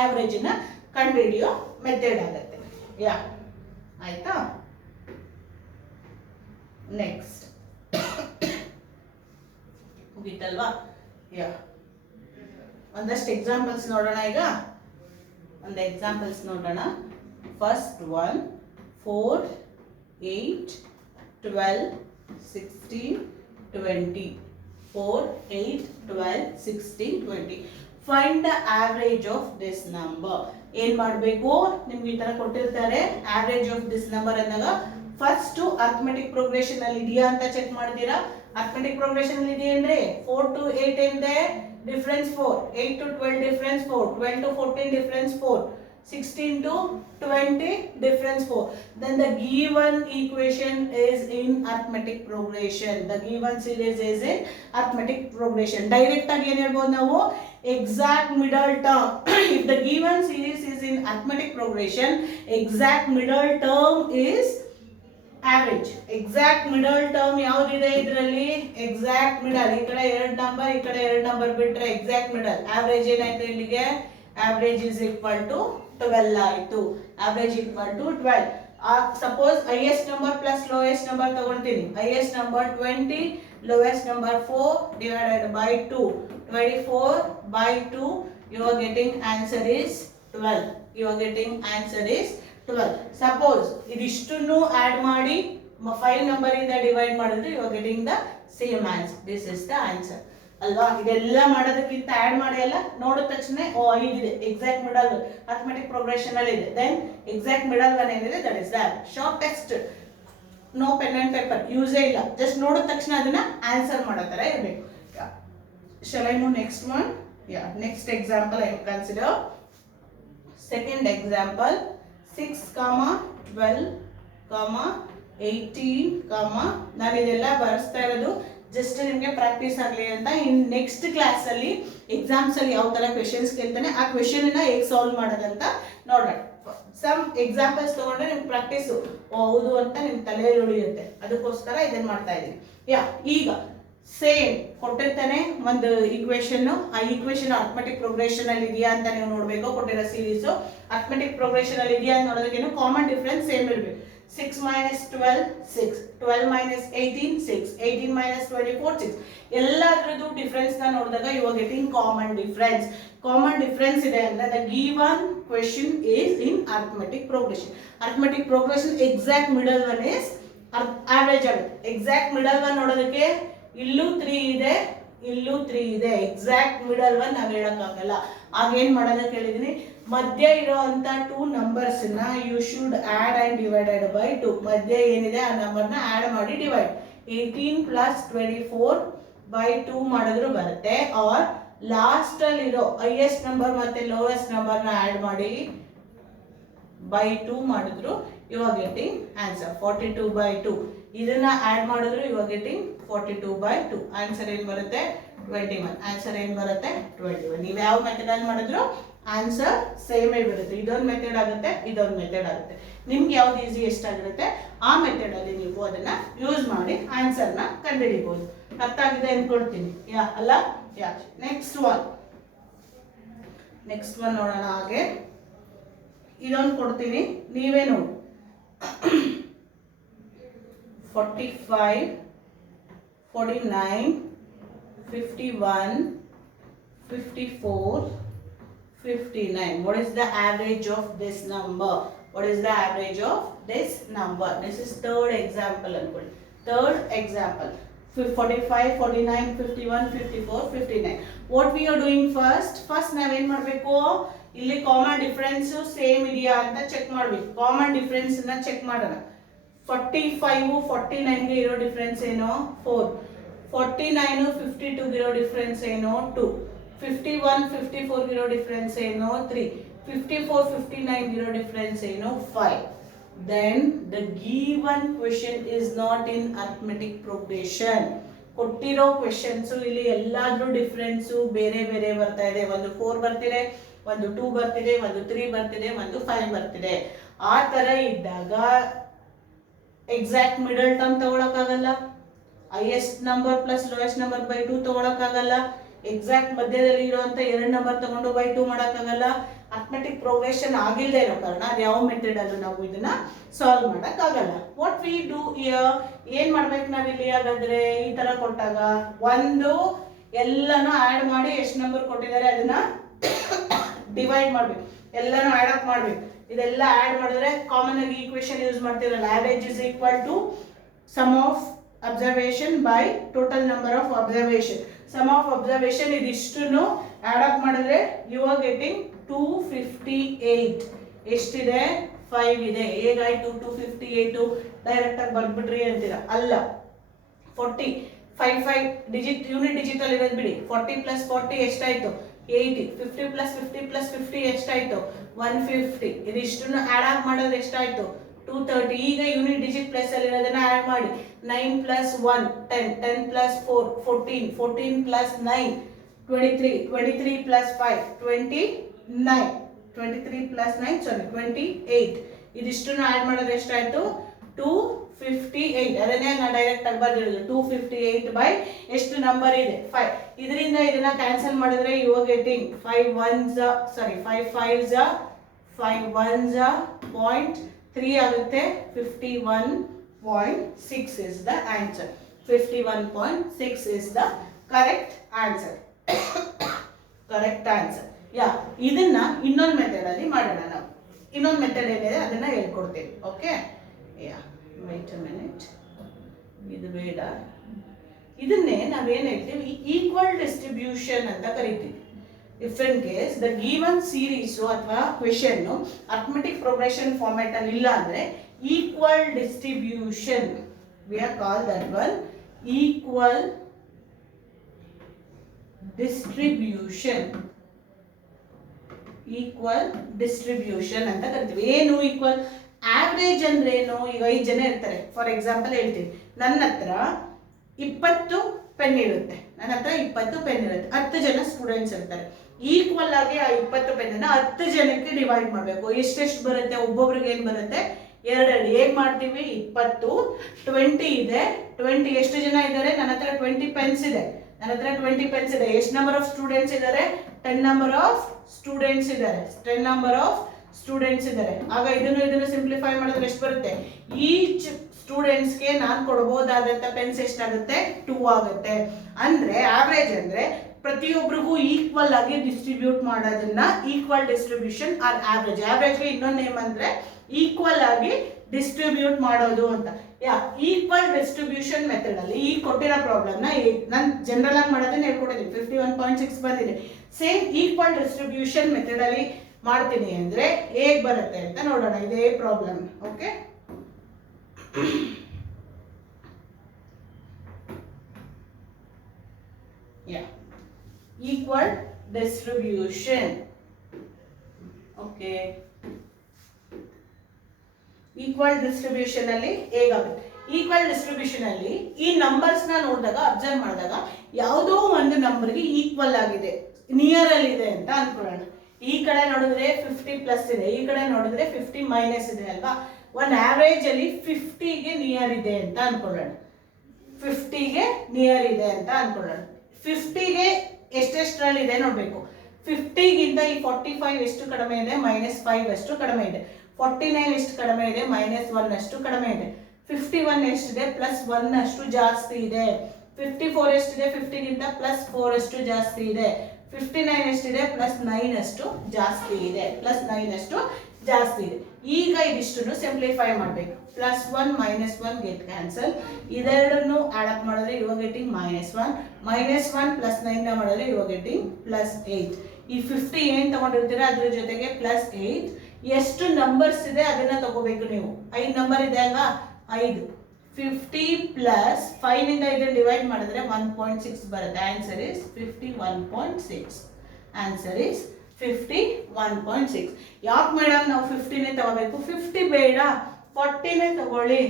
ಆವ್ರೇಜನ್ನ ಕಂಡುಹಿಡಿಯೋ ಮೆಥಡ್ ಆಗುತ್ತೆ. ಯಾ ಆಯ್ತಾ? ನೆಕ್ಸ್ಟ್ ಮುಗೀತಲ್ವಾ? ಯಾ ಒಂದಷ್ಟು ಎಕ್ಸಾಂಪಲ್ಸ್ ನೋಡೋಣ. ಈಗ ಒಂದು ಎಕ್ಸಾಂಪಲ್ಸ್ ನೋಡೋಣ. First one 4, 8, 12, 16, 20. 4, 8, 12, 16, 20. Find the average of this number. ಏನ್ ಮಾಡಬೇಕು, ನಿಮ್ಗೆ ಈ ತರ ಕೊಟ್ಟಿರ್ತಾರೆ ಆವ್ರೇಜ್ ಆಫ್ ದಿಸ್ ನಂಬರ್ ಅಂದಾಗ ಫಸ್ಟ್ ಅರ್ಥಮೆಟಿಕ್ ಪ್ರೋಗ್ರೆಷನ್ ಅಲ್ಲಿ ಇದೆಯಾ ಅಂತ ಚೆಕ್ ಮಾಡ್ತೀರಾ. ಅರ್ಥಮೆಟಿಕ್ ಪ್ರೋಗ್ರೆಷನ್ ಅಲ್ಲಿ ಇದೆಯಾ ಅಂದ್ರೆ 4 to 8 ಏನಿದೆ difference 4, 8 to 12 difference 4, 12 to 14 difference 4, 16 to 20 difference 4. Then the given equation is in arithmetic progression. The given series is in arithmetic progression. Direct ಆಗಿ ಏನು ಹೇಳ್ಬೋದು ನಾವು, exact middle term. If the given series is in arithmetic progression, exact middle term is average. Exact middle term ಯಾವುದಿದೆ ಇದರಲ್ಲಿ? exact middle. ಈ ಕಡೆ 2 ನಂಬರ್, ಈ ಕಡೆ 2 ನಂಬರ್ ಬಿಟ್ರೆ exact middle. average ಏನಾಯ್ತು ಇಲ್ಲಿಗೆ? average is equal to 12 ಆಯಿತು. average equal to 12. Suppose highest number plus lowest number ತಗೊಳ್ತೀನಿ. highest number 20, lowest number 4 divided by 2. 24 by 2, you are getting answer is 12. You are getting answer is 12. Suppose ಇದಿಷ್ಟನ್ನು ಆಡ್ ಮಾಡಿ 5 ನಂಬರ್ ಇಂದ ಡಿವೈಡ್ ಮಾಡಿದ್ರೆ you are getting the same answer. This is the answer. ಅಲ್ವಾ? ಇದೆಲ್ಲ ಮಾಡೋದಕ್ಕಿಂತ ಆಡ್ ಮಾಡಿ ಎಲ್ಲ ನೋಡಿದ ತಕ್ಷಣ ಓ ಇದಿದೆ ಎಕ್ಸಾಕ್ಟ್ ಮಿಡಲ್ ಅರ್ಥಮೆಟಿಕ್ ಪ್ರೋಗ್ರೆಷನ್ ಅಲ್ಲಿ ಇದೆ. ದೆನ್ ಎಕ್ಸಾಕ್ಟ್ ಮಿಡಲ್ ಒನ್ ಏನಿದೆ that is that. Short text, no pen and paper ಯೂಸೇ ಇಲ್ಲ. ಜಸ್ಟ್ ನೋಡಿದ ತಕ್ಷಣ ಅದನ್ನ ಆನ್ಸರ್ ಮಾಡೋ ಥರ ಇರಬೇಕು. Shall I move next one? Yeah, next example I consider. Second example 6, 12, 18, ನಾನು ಇದೆಲ್ಲ ಬರೆಸ್ತಾ ಇರೋದು ಜಸ್ಟ್ ನಿಮಗೆ ಪ್ರಾಕ್ಟೀಸ್ ಆಗಲಿ ಅಂತ. ಇನ್ ನೆಕ್ಸ್ಟ್ ಕ್ಲಾಸಲ್ಲಿ ಎಕ್ಸಾಮ್ಸಲ್ಲಿ ಯಾವ ಥರ ಕ್ವೆಶನ್ಸ್ ಕೇಳ್ತಾನೆ ಆ ಕ್ವೆಶನ್ನ ಹೇಗೆ ಸಾಲ್ವ್ ಮಾಡೋದಂತ ನೋಡೋಣ. ಸಮ್ ಎಕ್ಸಾಂಪಲ್ಸ್ ತೊಗೊಂಡ್ರೆ ನಿಮ್ಗೆ ಪ್ರಾಕ್ಟೀಸು ಹೌದು ಅಂತ ನಿಮ್ಮ ತಲೆಯಲ್ಲಿ ಉಳಿಯುತ್ತೆ. ಅದಕ್ಕೋಸ್ಕರ ಇದನ್ನು ಮಾಡ್ತಾ ಇದ್ದೀನಿ. ಯಾ ಈಗ ಸೇಮ್ ಕೊಟ್ಟಿರ್ತಾನೆ ಒಂದು ಈಕ್ವೇಶನ್. ಆ ಈಕ್ವೇಶನ್ ಅರ್ಥಮೆಟಿಕ್ ಪ್ರೋಗ್ರೆಷನ್ ಅಲ್ಲಿ ಇದೆಯಾ ಅಂತ ನೀವು ನೋಡಬೇಕು. ಕೊಟ್ಟಿರೋ ಸೀರೀಸು ಅರ್ಥಮೆಟಿಕ್ ಪ್ರೋಗ್ರೆಷನ್ ಅಲ್ಲಿ ಇದೆಯಾ ಅಂತ ನೋಡೋದಕ್ಕೇನು ಕಾಮನ್ ಡಿಫ್ರೆನ್ಸ್ ಸೇಮ್ ಇರಬೇಕು. 6 minus 12, 6. 12 minus 18, 6. 18 minus 24, 6. ಎಲ್ಲದರದ್ದು ಡಿಫ್ರೆನ್ಸ್ ನ ನೋಡಿದಾಗ you are getting common difference. Common difference ಇದೆ ಅಂದ್ರೆ the given question is in arithmetic progression. Arithmetic progression exact middle one is average ಆಗುತ್ತೆ. ಎಕ್ಸಾಕ್ಟ್ ಮಿಡಲ್ ಒನ್ ನೋಡೋದಕ್ಕೆ ಇಲ್ಲೂ 3 ಇದೆ, ಇಲ್ಲೂ 3 ಇದೆ. ಎಕ್ಸಾಕ್ಟ್ ಮಿಡಲ್ ಒನ್ ನಾವು ಹೇಳಕ್ಕಾಗಲ್ಲ. ಆಗೇನ್ ಮಾಡೋದಕ್ಕೆ ಹೇಳಿದೀನಿ, ಮಧ್ಯ ಇರೋ ಅಂತ 2 ನಂಬರ್ಸ್ ನ you should add and divided by 2. ಮಧ್ಯ ಏನಿದೆ ಆ ನಂಬರ್ನ ಆಡ್ ಮಾಡಿ ಡಿವೈಡ್. 18 plus 24 by 2 ಮಾಡಿದ್ರು ಬರುತ್ತೆ. ಆರ್ ಲಾಸ್ಟ್ ಅಲ್ಲಿ ಇರೋ ಹೈಯೆಸ್ಟ್ ನಂಬರ್ ಮತ್ತೆ ಲೋಯೆಸ್ಟ್ ನಂಬರ್ ನ ಆಡ್ ಮಾಡಿ by 2 ಮಾಡಿದ್ರು you are getting answer 42 by 2. ಇದನ್ನ ಆಡ್ ಮಾಡಿದ್ರು you are getting 42 by 2. Answer ಏನ್ ಬರುತ್ತೆ? 21. ಆನ್ಸರ್ ಏನ್ ಬರುತ್ತೆ? 21. ನೀವು ಯಾವ ಮೆಥಡ್ ಅಲ್ಲಿ ಮಾಡಿದ್ರು ಆನ್ಸರ್ ಸೇಮ್ ಬರುತ್ತೆ. ಇದೊಂದು ಮೆಥಡ್ ಆಗುತ್ತೆ, ಇದೊಂದು ಮೆಥಡ್ ಆಗುತ್ತೆ. ನಿಮ್ಗೆ ಯಾವ್ದು ಈಸಿ ಎಷ್ಟಾಗಿರುತ್ತೆ ಆ ಮೆಥಡ್ ಅಲ್ಲಿ ನೀವು ಅದನ್ನ ಯೂಸ್ ಮಾಡಿ ಆನ್ಸರ್ನ ಕಂಡುಹಿಡಿಬಹುದು. ಅರ್ಥ ಆಗಿದೆ ಅನ್ಕೊಳ್ತೀನಿ. ಯಾ ಅಲ್ಲ? ಯಾ ನೆಕ್ಸ್ಟ್ ಒನ್ ನೋಡೋಣ. ಹಾಗೆ ಇದೊಂದು ಕೊಡ್ತೀನಿ, ನೀವೇ ನೋಡಿ. 45, 49, 51, 54, 59. What is the average of this number? What is the average of this number? This is third example. Third example. 45, 49, 51, 54, 59. What we are doing first ನಾವ್ ಏನ್ ಮಾಡಬೇಕು, ಇಲ್ಲಿ ಕಾಮನ್ ಡಿಫರೆನ್ಸ್ ಸೇಮ್ ಇದೆಯಾ ಅಂತ ಚೆಕ್ ಮಾಡಬೇಕು. ಕಾಮನ್ ಡಿಫರೆನ್ಸ್ ನ ಚೆಕ್ ಮಾಡೋಣ. 45, 49 ಗೆ ಇರೋ ಡಿಫರೆನ್ಸ್ ಏನು? 4. 49 52 ಇರೋ ಡಿಫ್ರೆನ್ಸ್ ಏನು 2, 51 54 ಇರೋ ಡಿಫ್ರೆನ್ಸ್ ಏನು 3, 54 59 ಇರೋ ಡಿಫ್ರೆನ್ಸ್ ಏನು 5. Then the given question is not in arithmetic progression. ಕೊಟ್ಟಿರೋ ಕ್ವೆಶನ್ಸ್ ಇಲ್ಲಿ ಎಲ್ಲಾದ್ರೂ ಡಿಫ್ರೆನ್ಸ್ ಬೇರೆ ಬೇರೆ ಬರ್ತಾ ಇದೆ. ಒಂದು 4 ಬರ್ತಿದೆ, ಒಂದು 2 ಬರ್ತಿದೆ, ಒಂದು 3 ಬರ್ತಿದೆ, ಒಂದು 5 ಬರ್ತಿದೆ. ಆ ತರ ಇದ್ದಾಗ ಎಕ್ಸಾಕ್ಟ್ ಮಿಡಲ್ ಟರ್ಮ್ ತಗೊಳಕ್ಕಾಗಲ್ಲ. Highest number plus lowest number by 2 ತಗೊಳಕ್ಕಾಗಲ್ಲ. ಎಕ್ಸಾಕ್ಟ್ ಮಧ್ಯದಲ್ಲಿ ಇರುವಂತ 2 ನಂಬರ್ ತಗೊಂಡು ಬೈ 2 ಮಾಡಕ್ಕಾಗಲ್ಲ. ಅರ್ಥಮೆಟಿಕ್ ಪ್ರೋಗ್ರೆಷನ್ ಆಗಿಲ್ಲದೆ ಇರೋ ಕಾರಣ ಅದು ಯಾವ ಮೆಥಡ್ ಅಲ್ಲೂ ನಾವು ಇದನ್ನ ಸಾಲ್ವ್ ಮಾಡಕ್ಕಾಗಲ್ಲ. ವಾಟ್ ವಿ ಡೂ ಹಿಯರ್, ಏನ್ ಮಾಡ್ಬೇಕು ನಾವಿಲ್ಲಿ? ಹಾಗಾದ್ರೆ ಈ ತರ ಕೊಟ್ಟಾಗ ಒಂದು ಎಲ್ಲಾನು ಆಡ್ ಮಾಡಿ ಎಷ್ಟು ನಂಬರ್ ಕೊಟ್ಟಿದ್ದಾರೆ ಅದನ್ನ ಡಿವೈಡ್ ಮಾಡ್ಬೇಕು, ಎಲ್ಲಾನು ಆಡ್ ಅಪ್ ಮಾಡ್ಬೇಕು. ಇದೆಲ್ಲ ಆಡ್ ಮಾಡಿದ್ರೆ ಕಾಮನ್ ಆಗಿ ಈಕ್ವೇಶನ್ ಯೂಸ್ ಮಾಡ್ತಿರಲ್ಲ, average is equal to sum of observation by total number of observation. Sum of observation ಇದಿಷ್ಟನ್ನು ಆಡ್ ಅಪ್ ಮಾಡಿದ್ರೆ ಯು ಆರ್ ಗೆಟಿಂಗ್ 258. ಎಷ್ಟಿದೆ? 5 ಇದೆ. ಹೇಗಾಯ್ತು 258? ಡೈರೆಕ್ಟ್ ಆಗಿ ಬರ್ಬಿಟ್ರಿ ಅಂತೀರಾ, ಅಲ್ಲ. 40 5 ಡಿಜಿಟ್ ಯೂನಿಟ್ ಡಿಜಿಟ್ ಅಲ್ಲಿ ಇರೋದು ಬಿಡಿ. 40 ಪ್ಲಸ್ 40 ಎಷ್ಟಾಯ್ತು? 80. 50 ಪ್ಲಸ್ 50 ಪ್ಲಸ್ 50 ಎಷ್ಟಾಯ್ತು? 150. ಇದಿಷ್ಟನ್ನು ಆಡ್ ಅಪ್ ಮಾಡಿದ್ರೆ ಎಷ್ಟಾಯ್ತು? 230. ಈಗ ಯೂನಿಟ್ ಡಿಜಿಟ್ ಪ್ಲಸ್ ಅಲ್ಲಿ ಇರೋದನ್ನ ಆಡ್ ಮಾಡಿ. 9 plus 1 10, 10 plus 4 14, 14 plus 9 23, 23 plus 5 29, 23 plus 9 28. ಇದಿಷ್ಟನ್ನು ಆಡ್ ಮಾಡಿದ್ರೆ ಎಷ್ಟಾಯ್ತು? 258. ಅದನ್ನೇ ನಾನು ಡೈರೆಕ್ಟ್ ಆಗಿ ಬರ್ದಿರೋದು 258 ಬೈ ಎಷ್ಟು ನಂಬರ್ ಇದೆ? 5. ಇದರಿಂದ ಇದನ್ನ ಕ್ಯಾನ್ಸಲ್ ಮಾಡಿದ್ರೆ ಯು ಆರ್ ಗೆಟಿಂಗ್ 5 1s 0.3 ಆಗುತ್ತೆ. 51.6 is the answer. 51.6 is the correct answer. Correct answer. ಇದನ್ನ ಇನ್ನೊಂದು ಮೆಥಡ್ ಅಲ್ಲಿ ಮಾಡೋಣ. ನಾವು ಇನ್ನೊಂದು ಮೆಥಡ್ ಏನಿದೆ ಅದನ್ನ ಹೇಳ್ಕೊಡ್ತೀವಿ. Okay, wait a minute. ಇದು ಬೇಡ. ಇದನ್ನೇ ನಾವೇನ್ ಹೇಳ್ತೀವಿ? ಈಕ್ವಲ್ ಡಿಸ್ಟ್ರಿಬ್ಯೂಷನ್ ಅಂತ ಕರಿತೀವಿ. If in case the given series ಅಥವಾ ಕ್ವೆಶನ್ ಅರ್ಥಮೆಟಿಕ್ ಪ್ರೋಗ್ರೆಷನ್ ಫಾರ್ಮ್ಯಾಟ್ ಅಲ್ಲಿ ಇಲ್ಲ ಅಂದ್ರೆ equal distribution, we are call that one equal distribution. Equal distribution ಅಂತ ಕರಿತೀವಿ. ಏನು ಈಕ್ವಲ್? ಆವರೇಜ್ ಅಂದ್ರೆ ಏನು? ಈಗ 5 ಜನ ಇರ್ತಾರೆ, ಫಾರ್ ಎಕ್ಸಾಂಪಲ್ ಹೇಳ್ತೀವಿ. ನನ್ನ ಹತ್ರ 20 ಪೆನ್ ಇರುತ್ತೆ, 10 ಜನ ಸ್ಟೂಡೆಂಟ್ಸ್ ಇರ್ತಾರೆ. ಈಕ್ವಲ್ ಆಗಿ ಆ 20 ಪೆನ್ನ 10 ಜನಕ್ಕೆ ಡಿವೈಡ್ ಮಾಡಬೇಕು. ಎಷ್ಟೆಷ್ಟು ಬರುತ್ತೆ? ಒಬ್ಬೊಬ್ರಿಗೆ ಏನು ಬರುತ್ತೆ? 2. ಹೇಗೆ ಮಾಡ್ತೀವಿ? 20 20 ಇದೆ. 20 ಎಷ್ಟು ಜನ ಇದ್ದಾರೆ? ನನ್ನ ಹತ್ರ 20 ಪೆನ್ಸ್ ಇದೆ. ಎಷ್ಟು ನಂಬರ್ ಆಫ್ ಸ್ಟೂಡೆಂಟ್ಸ್ ಇದ್ದಾರೆ? 10 ನಂಬರ್ ಆಫ್ ಸ್ಟೂಡೆಂಟ್ಸ್ ಇದ್ದಾರೆ. ಆಗ ಇದನ್ನು ಸಿಂಪ್ಲಿಫೈ ಮಾಡಿದ್ರೆ ಎಷ್ಟು ಬರುತ್ತೆ? ಈಚ್ ಸ್ಟೂಡೆಂಟ್ಸ್ಗೆ ನಾನು ಕೊಡಬಹುದಾದಂತ ಪೆನ್ಸ್ ಎಷ್ಟಾಗುತ್ತೆ? 2 ಆಗುತ್ತೆ. ಅಂದ್ರೆ ಆವರೇಜ್ ಅಂದ್ರೆ ಪ್ರತಿಯೊಬ್ಬರಿಗೂ ಈಕ್ವಲ್ ಆಗಿ ಡಿಸ್ಟ್ರಿಬ್ಯೂಟ್ ಮಾಡೋದನ್ನ ಈಕ್ವಲ್ ಡಿಸ್ಟ್ರಿಬ್ಯೂಷನ್ ಆರ್ ಆವರೇಜ್. ಆವರೇಜ್ಗೆ ಇನ್ನೊಂದು ನೇಮ್ ಅಂದ್ರೆ ಈಕ್ವಲ್ ಆಗಿ ಡಿಸ್ಟ್ರಿಬ್ಯೂಟ್ ಮಾಡೋದು ಅಂತ. ಈಕ್ವಲ್ ಡಿಸ್ಟ್ರಿಬ್ಯೂಷನ್ ಮೆಥಡ್ ಅಲ್ಲಿ ಈ ಕೊಟ್ಟಿರೋ ಪ್ರಾಬ್ಲಮ್ ನ ನಾನು ಜನರಲ್ ಆಗಿ ಮಾಡೋದನ್ನ ಹೇಳ್ಕೊಟ್ಟಿದ್ದೀನಿ. 51.6 ಬಂದಿದೆ. ಸೇಮ್ ಈಕ್ವಲ್ ಡಿಸ್ಟ್ರಿಬ್ಯೂಷನ್ ಮೆಥಡ್ ಅಲ್ಲಿ ಮಾಡ್ತೀನಿ ಅಂದ್ರೆ ಹೇಗೆ ಬರುತ್ತೆ ಅಂತ ನೋಡೋಣ. ಇದೇ problem. Okay, equal distribution. Okay, equal distribution ಅಲ್ಲಿ ಹೇಗಾಗುತ್ತೆ? ಈಕ್ವಲ್ ಡಿಸ್ಟ್ರಿಬ್ಯೂಷನ್ ಅಲ್ಲಿ ಈ ನಂಬರ್ಸ್ ನ ನೋಡಿದಾಗ, ಅಬ್ಸರ್ವ್ ಮಾಡಿದಾಗ ಯಾವುದೋ ಒಂದು ನಂಬರ್ಗೆ ಈಕ್ವಲ್ ಆಗಿದೆ, ನಿಯರ್ ಅಲ್ಲಿ ಇದೆ ಅಂತ ಅನ್ಕೊಳ್ಳೋಣ. ಈ ಕಡೆ ನೋಡಿದ್ರೆ 50 ಪ್ಲಸ್ ಇದೆ, ಈ ಕಡೆ ನೋಡಿದ್ರೆ 50 ಮೈನಸ್ ಇದೆ ಅಲ್ವಾ? ಒಂದು ಆವರೇಜ್ ಅಲ್ಲಿ 50ಗೆ ನಿಯರ್ ಇದೆ ಅಂತ ಅನ್ಕೊಳ್ಳೋಣ. 50ಗೆ ನಿಯರ್ ಇದೆ ಅಂತ ಅನ್ಕೊಳ್ಳೋಣ. 50ಗೆ ಎಷ್ಟೆಷ್ಟರಲ್ಲಿ ಇದೆ ನೋಡ್ಬೇಕು. 50ಗಿಂತ ಈ 45 ಎಷ್ಟು ಕಡಿಮೆ ಇದೆ? -5 ಅಷ್ಟು ಕಡಿಮೆ ಇದೆ. 49 ಎಷ್ಟು ಕಡಿಮೆ ಇದೆ? -1 ಅಷ್ಟು ಕಡಿಮೆ ಇದೆ. 51 ಎಷ್ಟಿದೆ? +1 ಅಷ್ಟು ಜಾಸ್ತಿ ಇದೆ. 54 ಎಷ್ಟಿದೆ? 50ಗಿಂತ +4 ಅಷ್ಟು ಜಾಸ್ತಿ ಇದೆ. 59 ಎಷ್ಟಿದೆ? +9 ಅಷ್ಟು ಜಾಸ್ತಿ ಇದೆ. ಈಗ ಇದಿಷ್ಟನ್ನು ಸಿಂಪ್ಲಿಫೈ ಮಾಡಬೇಕು. +1 -1 ಗೆಟ್ ಕ್ಯಾನ್ಸಲ್. ಇದೆರಡನ್ನು ಆಡ್ ಅಪ್ ಮಾಡಿದ್ರೆ ಯು ಆರ್ ಗೆಟಿಂಗ್ -1. -1 +9 ನ ಮಾಡಿದ್ರೆ ಯು ಆರ್ ಗೆಟಿಂಗ್ +8. ಈ 50 ಏನ್ ತಗೊಂಡಿರ್ತೀರಾ ಅದ್ರ ಜೊತೆಗೆ +8. ಎಷ್ಟು ನಂಬರ್ಸ್ ಇದೆ ಅದನ್ನ ತಗೋಬೇಕು ನೀವು. 5 ನಂಬರ್ ಇದೆ ಅಲ್ವಾ? 5. 50 ಪ್ಲಸ್ 5 ಇಂದ ಇದನ್ನು ಡಿವೈಡ್ ಮಾಡಿದ್ರೆ 1.6 ಬರುತ್ತೆ. Answer is 51.6. Answer is 51.6. ಯಾಕೆ ಮೇಡಮ್ ನಾವು 50ನೇ ತಗೋಬೇಕು? 50 ಬೇಡ, 40ನೇ ತಗೊಳ್ಳಿ,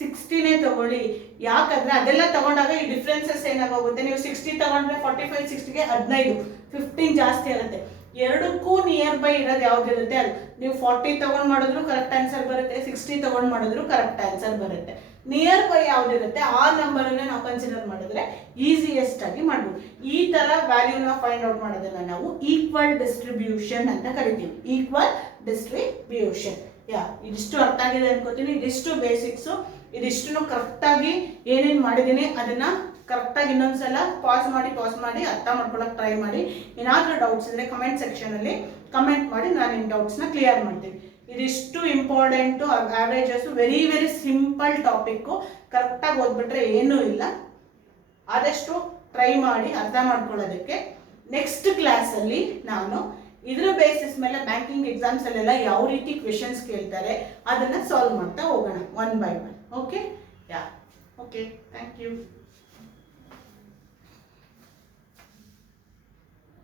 60ನೇ ತಗೊಳ್ಳಿ. ಯಾಕಂದ್ರೆ ಅದೆಲ್ಲ ತಗೊಂಡಾಗ ಈ ಡಿಫ್ರೆನ್ಸಸ್ ಏನಾಗೋಗುತ್ತೆ, ನೀವು 60 ತಗೊಂಡ್ರೆ 45 60ಗೆ 15, 15 ಜಾಸ್ತಿ ಆಗುತ್ತೆ. ಎರಡಕ್ಕೂ ನಿಯರ್ ಬೈ ಇರೋದು ಯಾವ್ದಿರುತ್ತೆ ಅದು. ನೀವು 40 ತಗೊಂಡ್ ಮಾಡಿದ್ರು ಕರೆಕ್ಟ್ ಆನ್ಸರ್ ಬರುತ್ತೆ, 60 ತಗೊಂಡ್ ಮಾಡಿದ್ರು ಕರೆಕ್ಟ್ ಆನ್ಸರ್ ಬರುತ್ತೆ. ನಿಯರ್ ಬೈ ಯಾವ್ದಿರುತ್ತೆ ಆ ನಂಬರನ್ನ ನಾವು ಕನ್ಸಿಡರ್ ಮಾಡಿದ್ರೆ ಈಸಿಯೆಸ್ಟ್ ಆಗಿ ಮಾಡ್ಬೋದು. ಈ ತರ ವ್ಯಾಲ್ಯೂನ ಫೈಂಡ್ ಔಟ್ ಮಾಡೋದನ್ನ ನಾವು ಈಕ್ವಲ್ ಡಿಸ್ಟ್ರಿಬ್ಯೂಷನ್ ಅಂತ ಕರಿತೀವಿ. Equal distribution. ಇದಿಷ್ಟು ಅರ್ಥ ಆಗಿದೆ ಅನ್ಕೋತೀನಿ. ಇದಿಷ್ಟು ಬೇಸಿಕ್ಸು. ಇದಿಷ್ಟು ಕರೆಕ್ಟಾಗಿ ಏನೇನು ಮಾಡಿದ್ದೀನಿ ಅದನ್ನ ಕರೆಕ್ಟಾಗಿ ಇನ್ನೊಂದ್ಸಲ ಪಾಸ್ ಮಾಡಿ ಅರ್ಥ ಮಾಡ್ಕೊಳಕ್ಕೆ ಟ್ರೈ ಮಾಡಿ. ಏನಾದರೂ ಡೌಟ್ಸ್ ಇದ್ರೆ ಕಮೆಂಟ್ ಸೆಕ್ಷನಲ್ಲಿ ಕಮೆಂಟ್ ಮಾಡಿ, ನಾನು ನಿಮ್ಮ ಡೌಟ್ಸ್ನ ಕ್ಲಿಯರ್ ಮಾಡ್ತೀನಿ. ಇದಿಷ್ಟು important. Averages very very simple topic. ಕರೆಕ್ಟಾಗಿ ಓದ್ಬಿಟ್ರೆ ಏನೂ ಇಲ್ಲ. ಆದಷ್ಟು ಟ್ರೈ ಮಾಡಿ ಅರ್ಥ ಮಾಡ್ಕೊಳ್ಳೋದಕ್ಕೆ. ನೆಕ್ಸ್ಟ್ ಕ್ಲಾಸಲ್ಲಿ ನಾನು ಇದರ ಬೇಸಿಸ್ ಮೇಲೆ ಬ್ಯಾಂಕಿಂಗ್ ಎಕ್ಸಾಮ್ಸಲ್ಲೆಲ್ಲ ಯಾವ ರೀತಿ ಕ್ವೆಶನ್ಸ್ ಕೇಳ್ತಾರೆ ಅದನ್ನು ಸಾಲ್ವ್ ಮಾಡ್ತಾ ಹೋಗೋಣ one by one. Okay? Okay, thank you.